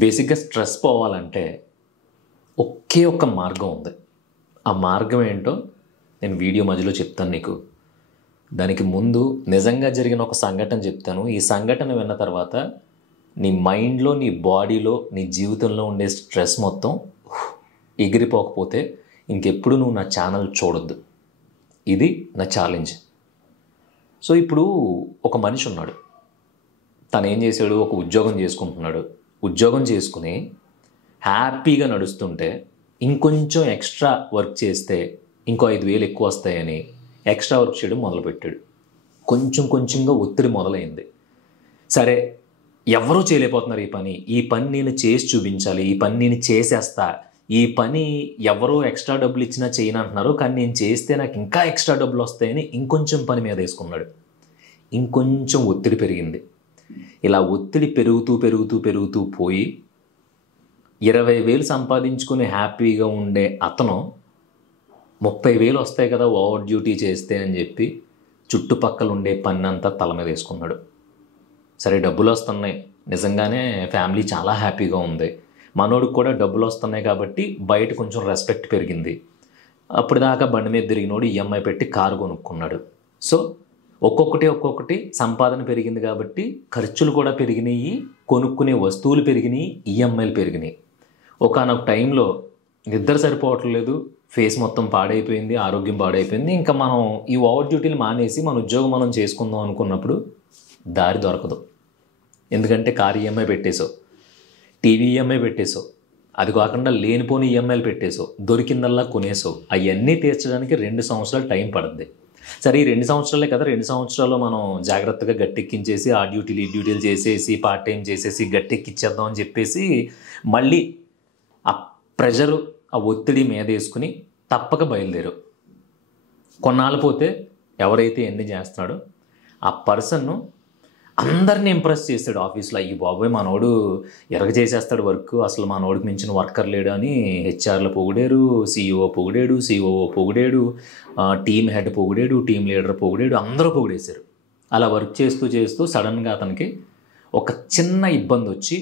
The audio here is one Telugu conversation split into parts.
బేసిక్గా స్ట్రెస్ పోవాలంటే ఒకే ఒక్క మార్గం ఉంది. ఆ మార్గం ఏంటో నేను వీడియో మధ్యలో చెప్తాను నీకు. దానికి ముందు నిజంగా జరిగిన ఒక సంఘటన చెప్తాను. ఈ సంఘటన విన్న తర్వాత నీ మైండ్లో, నీ బాడీలో, నీ జీవితంలో ఉండే స్ట్రెస్ మొత్తం ఎగిరిపోకపోతే ఇంకెప్పుడు నువ్వు నా ఛానల్ చూడొద్దు. ఇది నా ఛాలెంజ్. సో ఇప్పుడు ఒక మనిషి ఉన్నాడు. తను ఏం చేశాడు? ఒక ఉద్యోగం చేసుకుంటున్నాడు. ఉద్యోగం చేసుకుని హ్యాపీగా నడుస్తుంటే ఇంకొంచెం ఎక్స్ట్రా వర్క్ చేస్తే ఇంకో 5,000 ఎక్కువ వస్తాయని ఎక్స్ట్రా వర్క్ చేయడం మొదలుపెట్టాడు. కొంచెం కొంచెంగా ఒత్తిడి మొదలైంది. సరే, ఎవరూ చేయలేకపోతున్నారు ఈ పని నేను చేసి చూపించాలి, ఈ పని నేను చేసేస్తా, ఈ పని ఎవరో ఎక్స్ట్రా డబ్బులు ఇచ్చినా చేయను అంటున్నారు, కానీ నేను చేస్తే నాకు ఇంకా ఎక్స్ట్రా డబ్బులు వస్తాయని ఇంకొంచెం పని మీద వేసుకున్నాడు. ఇంకొంచెం ఒత్తిడి పెరిగింది. ఇలా ఒత్తిడి పెరుగుతూ పెరుగుతూ పెరుగుతూ పోయి 20,000 సంపాదించుకుని హ్యాపీగా ఉండే అతను 30,000 వస్తాయి కదా ఓవర్ డ్యూటీ చేస్తే అని చెప్పి చుట్టుపక్కల ఉండే పని అంతా తల మీద వేసుకున్నాడు. సరే, డబ్బులు వస్తున్నాయి, నిజంగానే ఫ్యామిలీ చాలా హ్యాపీగా ఉంది, మనోడికి కూడా డబ్బులు వస్తున్నాయి కాబట్టి బయట కొంచెం రెస్పెక్ట్ పెరిగింది. అప్పటిదాకా బండి మీద తిరిగినోడు ఈఎంఐ పెట్టి కారు కొనుక్కున్నాడు. సో ఒక్కొక్కటి సంపాదన పెరిగింది కాబట్టి ఖర్చులు కూడా పెరిగినాయి, కొనుక్కునే వస్తువులు పెరిగినాయి, ఈఎంఐలు పెరిగినాయి. ఒకానొక టైంలో నిద్ర సరిపోవట్లేదు, ఫేస్ మొత్తం పాడైపోయింది, ఆరోగ్యం పాడైపోయింది. ఇంకా మనం ఈ ఓవర్ డ్యూటీలు మానేసి మన ఉద్యోగం మనం చేసుకుందాం అనుకున్నప్పుడు దారి దొరకదు. ఎందుకంటే కారు ఈఎంఐ పెట్టేసావు, టీవీ ఈఎంఐ పెట్టేసావు, అది కాకుండా లేనిపోని ఈఎంఐలు పెట్టేసావు, దొరికిందల్లా కొనేసావు. అవన్నీ తీర్చడానికి 2 సంవత్సరాలు టైం పడుద్ది. సరే, ఈ 2 సంవత్సరాలే కదా, 2 సంవత్సరాల్లో మనం జాగ్రత్తగా గట్టెక్కించేసి ఆ డ్యూటీలు ఈ డ్యూటీలు చేసేసి పార్ట్ టైం చేసేసి గట్టెక్కిచ్చేద్దాం అని చెప్పేసి మళ్ళీ ఆ ప్రెషరు, ఆ ఒత్తిడి మీద వేసుకుని తప్పక బయలుదేరు. కొన్నాళ్ళు పోతే ఎవరైతే ఎన్ని చేస్తున్నాడో ఆ పర్సన్ను అందరినీ ఇంప్రెస్ చేస్తాడు ఆఫీస్లో. అయ్యి బాబోయ్, మనోడు ఎరగ చేసేస్తాడు వర్క్, అసలు మనోడికి మించిన వర్కర్ లేడు అని హెచ్ఆర్లు పొగిడారు, సిఇఓ పొగిడాడు, సిఓఓ పొగిడాడు, టీమ్ హెడ్ పొగిడాడు, టీమ్ లీడర్ పొగిడాడు, అందరూ పొగిడేశారు. అలా వర్క్ చేస్తూ చేస్తూ సడన్గా అతనికి ఒక చిన్న ఇబ్బంది వచ్చి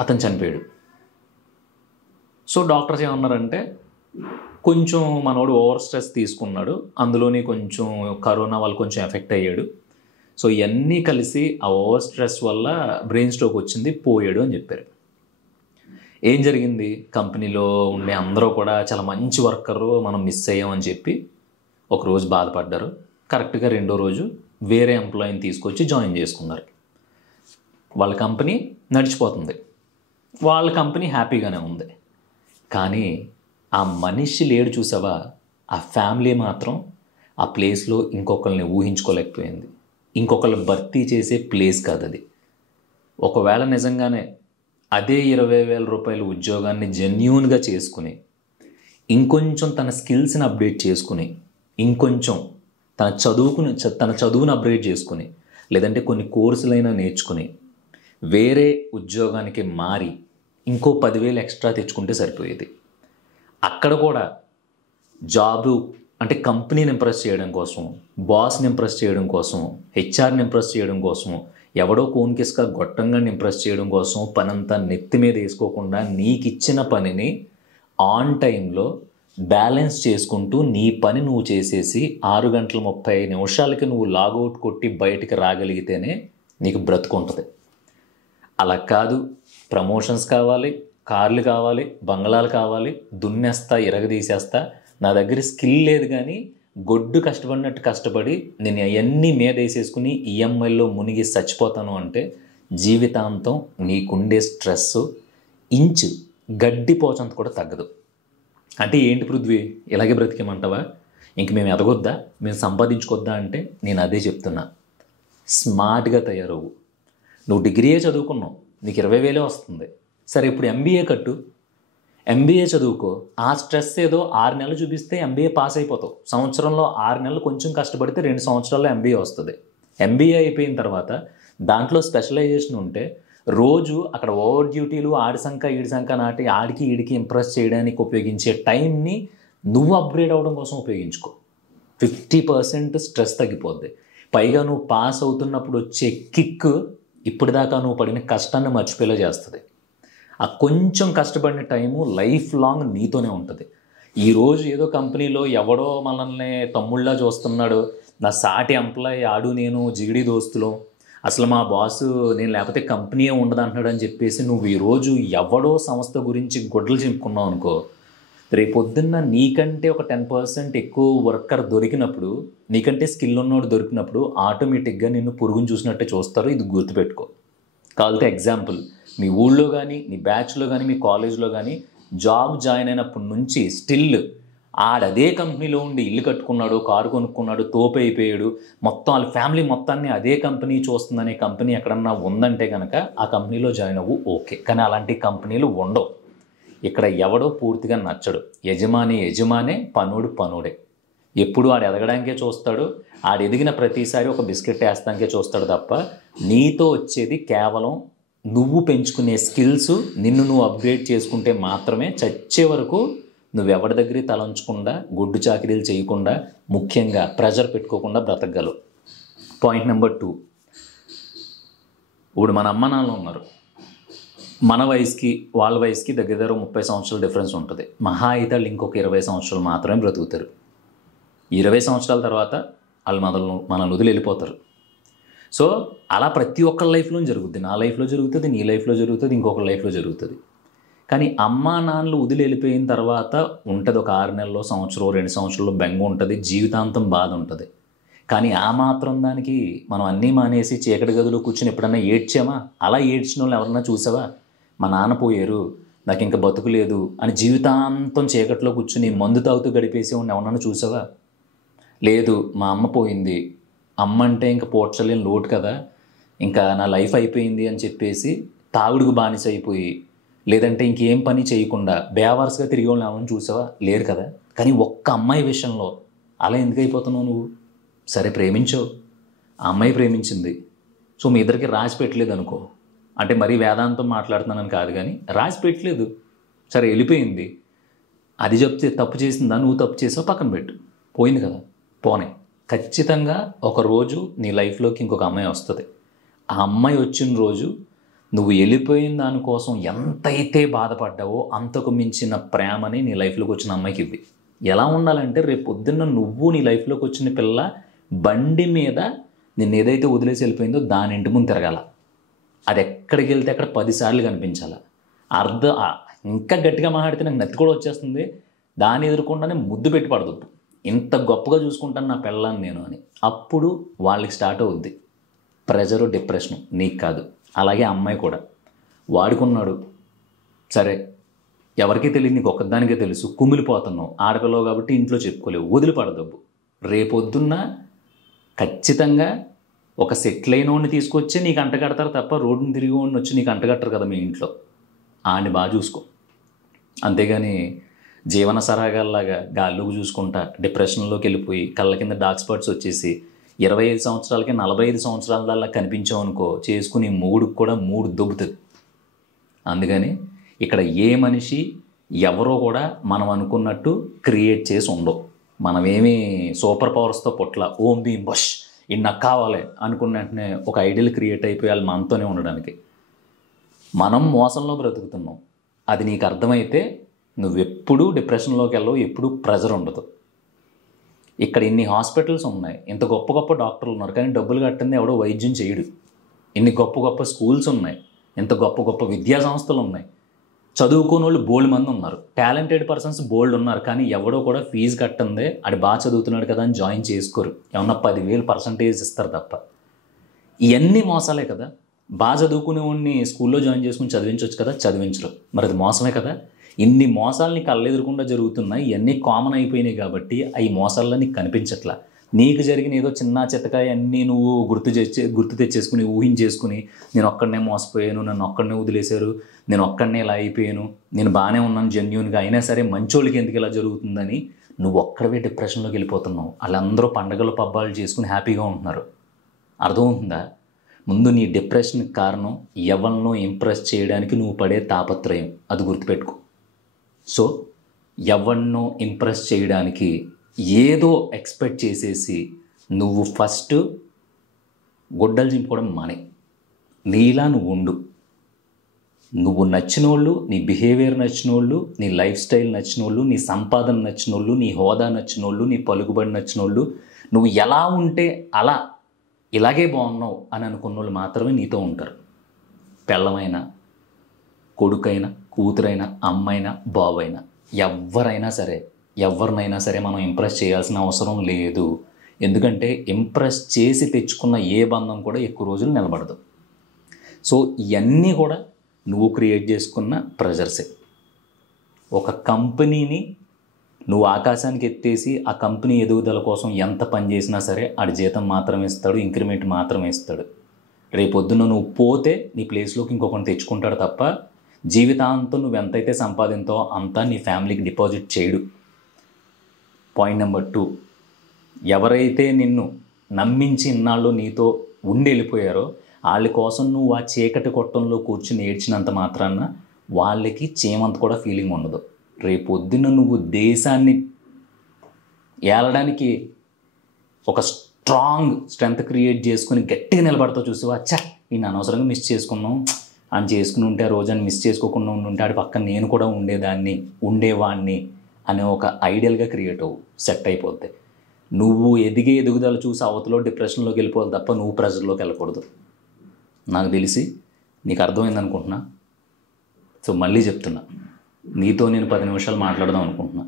అతను చనిపోయాడు. సో డాక్టర్స్ ఏమన్నారంటే, కొంచెం మనోడు ఓవర్ స్ట్రెస్ తీసుకున్నాడు, అందులోని కొంచెం కరోనా వల్ల కొంచెం ఎఫెక్ట్ అయ్యాడు. సో ఇవన్నీ కలిసి ఆ ఓవర్ స్ట్రెస్ వల్ల బ్రెయిన్ స్ట్రోక్ వచ్చింది, పోయాడు అని చెప్పారు. ఏం జరిగింది? కంపెనీలో ఉండే అందరూ కూడా చాలా మంచి వర్కరు, మనం మిస్ అయ్యామని చెప్పి ఒకరోజు బాధపడ్డారు. కరెక్ట్గా 2వ రోజు వేరే ఎంప్లాయీని తీసుకొచ్చి జాయిన్ చేసుకున్నారు. వాళ్ళ కంపెనీ నడిచిపోతుంది, వాళ్ళ కంపెనీ హ్యాపీగానే ఉంది. కానీ ఆ మనిషి లేడు చూసావా, ఆ ఫ్యామిలీ మాత్రం ఆ ప్లేస్లో ఇంకొకరిని ఊహించుకోలేకపోయింది. ఇంకొకరు భర్తీ చేసే ప్లేస్ కాదు అది. ఒకవేళ నిజంగానే అదే 20,000 రూపాయల ఉద్యోగాన్ని జెన్యూన్గా చేసుకుని, ఇంకొంచెం తన స్కిల్స్ని అప్డేట్ చేసుకుని, ఇంకొంచెం తన చదువును అప్గ్రేడ్ చేసుకుని, లేదంటే కొన్ని కోర్సులైనా నేర్చుకుని వేరే ఉద్యోగానికి మారి ఇంకో 10,000 ఎక్స్ట్రా తెచ్చుకుంటే సరిపోయేది. అక్కడ కూడా జాబు అంటే కంపెనీని ఇంప్రెస్ చేయడం కోసం, బాస్ని ఇంప్రెస్ చేయడం కోసం, హెచ్ఆర్ని ఇంప్రెస్ చేయడం కోసం, ఎవడో కోన్కిస్గా గొట్టంగా ఇంప్రెస్ చేయడం కోసం పనంతా నెత్తి మీద వేసుకోకుండా నీకు ఇచ్చిన పనిని ఆన్ టైంలో బ్యాలెన్స్ చేసుకుంటూ నీ పని నువ్వు చేసేసి 6:35 నువ్వు లాగౌట్ కొట్టి బయటికి రాగలిగితేనే నీకు బ్రతుకుంటుంది. అలా కాదు, ప్రమోషన్స్ కావాలి, కార్లు కావాలి, బంగ్లాలు కావాలి, దున్నేస్తా, ఇరగదీసేస్తా, నా దగ్గర స్కిల్ లేదు కానీ గొడ్డు కష్టపడినట్టు కష్టపడి నేను అవన్నీ మీద వేసేసుకుని ఈఎంఐల్లో మునిగి చచ్చిపోతాను అంటే జీవితాంతం నీకుండే స్ట్రెస్ ఇంచు గడ్డిపోచంత కూడా తగ్గదు. అంటే ఏంటి పృథ్వీ, ఇలాగే బ్రతికేమంటావా? ఇంక మేము ఎదగొద్దా, మేము సంపాదించుకొద్దా అంటే నేను అదే చెప్తున్నా. స్మార్ట్గా తయారవు. నువ్వు డిగ్రీయే చదువుకున్నావు, నీకు 20,000 వస్తుంది. సరే, ఇప్పుడు ఎంబీఏ కట్టు, ఎంబీఏ చదువుకో. ఆ స్ట్రెస్ ఏదో 6 నెలలు చూపిస్తే ఎంబీఏ పాస్ అయిపోతావు. సంవత్సరంలో 6 నెలలు కొంచెం కష్టపడితే 2 సంవత్సరాల్లో ఎంబీఏ వస్తుంది. ఎంబీఏ అయిపోయిన తర్వాత దాంట్లో స్పెషలైజేషన్ ఉంటే రోజు అక్కడ ఓవర్ డ్యూటీలు, ఈడి సంఖ నాటి ఆడికి ఈడికి ఇంప్రెస్ చేయడానికి ఉపయోగించే టైంని నువ్వు అప్గ్రేడ్ అవ్వడం కోసం ఉపయోగించుకో. 50% స్ట్రెస్ తగ్గిపోద్ది. పైగా నువ్వు పాస్ అవుతున్నప్పుడు వచ్చే కిక్ ఇప్పటిదాకా నువ్వు పడిన కష్టాన్ని మర్చిపోయేలా చేస్తుంది. ఆ కొంచెం కష్టపడిన టైము లైఫ్ లాంగ్ నీతోనే ఉంటుంది. ఈరోజు ఏదో కంపెనీలో ఎవడో మనల్ని తమ్ముళ్ళ చూస్తున్నాడు, నా సాటి ఎంప్లాయీ ఆడు నేను జిగిడి దోస్తులు, అసలు మా బాసు నేను లేకపోతే కంపెనీయే ఉండదు అంటున్నాడు అని చెప్పేసి నువ్వు ఈరోజు ఎవడో సంస్థ గురించి గొడ్డలు చింపుకున్నావు అనుకో, రేపొద్దున్న నీకంటే ఒక 10% ఎక్కువ వర్కర్ దొరికినప్పుడు, నీకంటే స్కిల్ ఉన్నోడు దొరికినప్పుడు ఆటోమేటిక్గా నిన్ను పురుగుని చూసినట్టే చూస్తారు. ఇది గుర్తుపెట్టుకో. కావాలంటే ఎగ్జాంపుల్, మీ ఊళ్ళో కానీ, మీ బ్యాచ్లో కానీ, మీ కాలేజ్లో కానీ జాబ్ జాయిన్ అయినప్పటి నుంచి స్టిల్ ఆడదే కంపెనీలో ఉండి ఇల్లు కట్టుకున్నాడు, కారు కొనుక్కున్నాడు, తోపు అయిపోయాడు, మొత్తం వాళ్ళ ఫ్యామిలీ మొత్తాన్ని అదే కంపెనీ చూస్తుందనే కంపెనీ ఎక్కడన్నా ఉందంటే కనుక ఆ కంపెనీలో జాయిన్ అవ్వు, ఓకే. కానీ అలాంటి కంపెనీలు ఉండవు. ఇక్కడ ఎవడో పూర్తిగా నచ్చడు. యజమానే, పనుడే. ఎప్పుడు ఆడు ఎదగడానికే చూస్తాడు. ఆడు ఎదిగిన ప్రతిసారి ఒక బిస్కెట్ వేస్తానికే చూస్తాడు తప్ప నీతో వచ్చేది కేవలం నువ్వు పెంచుకునే స్కిల్స్, నిన్ను నువ్వు అప్గ్రేడ్ చేసుకుంటే మాత్రమే చచ్చే వరకు నువ్వెవరి దగ్గర తలంచకుండా, గుడ్డు చాకిరీలు చేయకుండా, ముఖ్యంగా ప్రెజర్ పెట్టుకోకుండా బ్రతకగలవు. పాయింట్ నెంబర్ 2, ఇప్పుడు మన అమ్మ నాన్నలు ఉన్నారు. మన వయసుకి వాళ్ళ వయసుకి దగ్గర 30 సంవత్సరాల డిఫరెన్స్ ఉంటుంది. మహా అయితే వాళ్ళు ఇంకొక 20 సంవత్సరాలు మాత్రమే బ్రతుకుతారు. 20 సంవత్సరాల తర్వాత వాళ్ళు మనల్ని వదిలి వెళ్ళిపోతారు. సో అలా ప్రతి ఒక్కరి లైఫ్లో జరుగుతుంది. నా లైఫ్లో జరుగుతుంది, నీ లైఫ్లో జరుగుతుంది, ఇంకొకరి లైఫ్లో జరుగుతుంది. కానీ అమ్మా నాన్నలు వదిలి వెళ్ళిపోయిన తర్వాత ఉంటుంది ఒక 6 నెలల్లో, సంవత్సరం, 2 సంవత్సరాల్లో బెంగ ఉంటుంది, జీవితాంతం బాధ ఉంటుంది. కానీ ఆ మాత్రం దానికి మనం అన్నీ మానేసి చీకటి గదిలో కూర్చొని ఎప్పుడన్నా ఏడ్చామా? అలా ఏడ్చిన వాళ్ళు ఎవరన్నా చూసావా? మా నాన్న పోయారు, నాకు ఇంకా బతుకు లేదు అని జీవితాంతం చీకట్లో కూర్చుని మందు తాగుతూ గడిపేసి ఉన్న ఎవరన్నా చూసావా? లేదు, మా అమ్మ పోయింది, అమ్మ అంటే ఇంకా పోడ్చలేని లోటు కదా, ఇంకా నా లైఫ్ అయిపోయింది అని చెప్పేసి తాగుడుకు బానిస అయిపోయి, లేదంటే ఇంకేం పని చేయకుండా బేవారసుగా తిరిగి వాళ్ళని ఎవరైనా చూసావా? లేరు కదా. కానీ ఒక్క అమ్మాయి విషయంలో అలా ఎందుకు అయిపోతున్నావు నువ్వు? సరే, ప్రేమించావు, ఆ అమ్మాయి ప్రేమించింది, సో మీ ఇద్దరికి రాసి పెట్టలేదు అనుకో, అంటే మరీ వేదాంతం మాట్లాడుతున్నానని కాదు, కానీ రాసి పెట్టలేదు, సరే వెళ్ళిపోయింది. అది చెప్తే తప్పు చేసిందా, నువ్వు తప్పు చేసావు, పక్కన పెట్టు, పోయింది కదా, పోనే. ఖచ్చితంగా ఒకరోజు నీ లైఫ్లోకి ఇంకొక అమ్మాయి వస్తుంది. ఆ అమ్మాయి వచ్చిన రోజు నువ్వు వెళ్ళిపోయిన దానికోసం ఎంతైతే బాధపడ్డావో అంతకు మించిన ప్రేమని నీ లైఫ్లోకి వచ్చిన అమ్మాయికి ఇవ్వి. ఎలా ఉండాలంటే, రేపు పొద్దున్న నువ్వు నీ లైఫ్లోకి వచ్చిన పిల్ల బండి మీద నిన్ను ఏదైతే వదిలేసి వెళ్ళిపోయిందో దాని ఇంటి ముందు తిరగాల. అది ఎక్కడికి వెళ్తే అక్కడ 10 సార్లు కనిపించాల. ఇంకా గట్టిగా మాట్లాడితే నాకు నత్తి కూడా వచ్చేస్తుంది. దాన్ని ఎదుర్కొండానే ముద్దు పెట్టి పడదు, ఇంత గొప్పగా చూసుకుంటాను నా పిల్లని నేను అని. అప్పుడు వాళ్ళకి స్టార్ట్ అవుద్ది ప్రెజరు, డిప్రెషను. నీకు కాదు. అలాగే అమ్మాయి కూడా వాడుకున్నాడు, సరే ఎవరికీ తెలియదు, నీకు ఒక్కదానికే తెలుసు, కుమిలిపోతున్నావు, ఆడపిల్లవు కాబట్టి ఇంట్లో చెప్పుకోలేవు, వదిలిపడదబ్బు. రేపొద్దున్న ఖచ్చితంగా ఒక సెటిల్ అయిన వాడిని తీసుకొచ్చి నీకు అంటగడతారు తప్ప రోడ్డుని తిరిగి వాడిని వచ్చి నీకు అంటగట్టరు కదా మీ ఇంట్లో. ఆడిని బాగా చూసుకో, అంతేగాని జీవన సరాగాల్లాగా గాల్లోకి చూసుకుంటా డిప్రెషన్లోకి వెళ్ళిపోయి కళ్ళ కింద డార్క్ స్పాట్స్ వచ్చేసి 25 సంవత్సరాలకి 45 సంవత్సరాల దాకా కనిపించావు అనుకో, చేసుకుని మూడుకు కూడా మూడు దొబ్బుతుంది. అందుకని ఇక్కడ ఏ మనిషి ఎవరో కూడా మనం అనుకున్నట్టు క్రియేట్ చేసి ఉండవు. మనమేమీ సూపర్ పవర్స్తో పుట్ల ఓం భీమ్ బష్ ఇది నాకు కావాలి అనుకున్న వెంటనే ఒక ఐడియల్ క్రియేట్ అయిపోయాలి మనతోనే ఉండడానికి. మనం మోసంలో బ్రతుకుతున్నాం. అది నీకు అర్థమైతే నువ్వెప్పుడూ డిప్రెషన్లోకి వెళ్ళవు, ఎప్పుడూ ప్రెజర్ ఉండదు. ఇక్కడ ఇన్ని హాస్పిటల్స్ ఉన్నాయి, ఇంత గొప్ప గొప్ప డాక్టర్లు ఉన్నారు, కానీ డబ్బులు కట్టింది ఎవడో వైద్యం చేయడు. ఇన్ని గొప్ప గొప్ప స్కూల్స్ ఉన్నాయి, ఇంత గొప్ప గొప్ప విద్యా సంస్థలు ఉన్నాయి, చదువుకునే వాళ్ళు బోల్డ్ మంది ఉన్నారు, టాలెంటెడ్ పర్సన్స్ బోల్డ్ ఉన్నారు, కానీ ఎవడో కూడా ఫీజు కట్టిందే అది బాగా చదువుతున్నాడు కదా అని జాయిన్ చేసుకోరు. ఏమన్నా 10,000% ఇస్తారు తప్ప. ఇవన్నీ మోసాలే కదా. బాగా చదువుకునే వాడిని స్కూల్లో జాయిన్ చేసుకుని చదివించవచ్చు కదా, చదివించరు. మరి అది మోసమే కదా. ఇన్ని మోసాలని కళ్ళెదురకుండా జరుగుతున్నాయి, ఇవన్నీ కామన్ అయిపోయినాయి కాబట్టి ఈ మోసాల్లో నీకు కనిపించట్లా. నీకు జరిగిన ఏదో చిన్న చితకాయ అన్నీ నువ్వు గుర్తు తెచ్చేసుకుని ఊహించేసుకుని నేను ఒక్కడనే మోసపోయాను, నన్ను ఒక్కడనే వదిలేశారు, నేను ఒక్కడనే ఇలా అయిపోయాను, నేను బాగానే ఉన్నాను జెన్యూన్గా, అయినా సరే మంచోళ్ళకి ఎందుకు ఇలా జరుగుతుందని నువ్వు ఒక్కడవే డిప్రెషన్లోకి వెళ్ళిపోతున్నావు. వాళ్ళందరూ పండగలు పబ్బాలు చేసుకుని హ్యాపీగా ఉంటున్నారు. అర్థమవుతుందా? ముందు నీ డిప్రెషన్కి కారణం ఎవరినో ఇంప్రెస్ చేయడానికి నువ్వు పడే తాపత్రయం, అది గుర్తుపెట్టుకో. సో ఎవరినో ఇంప్రెస్ చేయడానికి ఏదో ఎక్స్పెక్ట్ చేసేసి నువ్వు ఫస్ట్ గొడ్డలు చింపుకోవడం మానే, నీలా నువ్వు ఉండు. నువ్వు నచ్చినోళ్ళు, నీ బిహేవియర్ నచ్చినోళ్ళు, నీ లైఫ్ స్టైల్ నచ్చినోళ్ళు, నీ సంపాదన నచ్చినోళ్ళు, నీ హోదా నచ్చినోళ్ళు, నీ పలుకుబడి నచ్చినోళ్ళు, నువ్వు ఎలా ఉంటే అలా ఇలాగే బాగున్నావు అని అనుకున్నోళ్ళు మాత్రమే నీతో ఉంటారు. పెళ్ళమైనా, కొడుకైనా, కూతురైనా, అమ్మైనా, బావైనా, ఎవరినైనా సరే మనం ఇంప్రెస్ చేయాల్సిన అవసరం లేదు. ఎందుకంటే ఇంప్రెస్ చేసి తెచ్చుకున్న ఏ బంధం కూడా ఎక్కువ రోజులు నిలబడదు. సో ఇవన్నీ కూడా నువ్వు క్రియేట్ చేసుకున్న ప్రెజర్సే. ఒక కంపెనీని నువ్వు ఆకాశానికి ఎత్తేసి ఆ కంపెనీ ఎదుగుదల కోసం ఎంత పని చేసినా సరే ఆడి జీతం మాత్రమే ఇస్తాడు, ఇంక్రిమెంట్ మాత్రమే ఇస్తాడు. రేపొద్దున నువ్వు పోతే నీ ప్లేస్లోకి ఇంకొకరిని తెచ్చుకుంటాడు తప్ప జీవితాంతం నువ్వు ఎంతైతే సంపాదించావో అంతా నీ ఫ్యామిలీకి డిపాజిట్ చేయడు. పాయింట్ నెంబర్ 2, ఎవరైతే నిన్ను నమ్మించి ఇన్నాళ్ళు నీతో ఉండి వెళ్ళిపోయారో వాళ్ళ కోసం నువ్వు ఆ చీకటి కొట్టంలో కూర్చుని ఏడ్చినంత మాత్రాన వాళ్ళకి చీమంత కూడా ఫీలింగ్ ఉండదు. రేపొద్దున నువ్వు దేశాన్ని ఏలడానికి ఒక స్ట్రాంగ్ స్ట్రెంగ్త్ క్రియేట్ చేసుకుని గట్టిగా నిలబడతావు చూసావా, నేను అనవసరంగా మిస్ చేసుకున్నాం, అని చేసుకుని ఉంటే ఆ రోజాన్ని మిస్ చేసుకోకుండా ఉంటే ఆడి పక్కన నేను కూడా ఉండేవాడిని అనే ఒక ఐడియల్గా క్రియేట్ అవ్వు, సెట్ అయిపోద్ది. నువ్వు ఎదుగుదల చూసి అవతలో డిప్రెషన్లోకి వెళ్ళిపోవాలి తప్ప నువ్వు ప్రెజర్లోకి వెళ్ళకూడదు. నాకు తెలిసి నీకు అర్థమైంది అనుకుంటున్నా. సో మళ్ళీ చెప్తున్నా, నీతో నేను 10 నిమిషాలు మాట్లాడదాం అనుకుంటున్నా.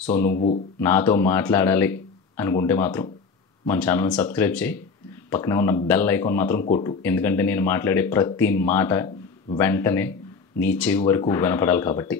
సో నువ్వు నాతో మాట్లాడాలి అనుకుంటే మాత్రం మన ఛానల్ని సబ్స్క్రైబ్ చేయి, పక్కనే ఉన్న బెల్ ఐకాన్ మాత్రం కొట్టు. ఎందుకంటే నేను మాట్లాడే ప్రతి మాట వెంటనే నీ చెవి వరకు వినపడాలి కాబట్టి.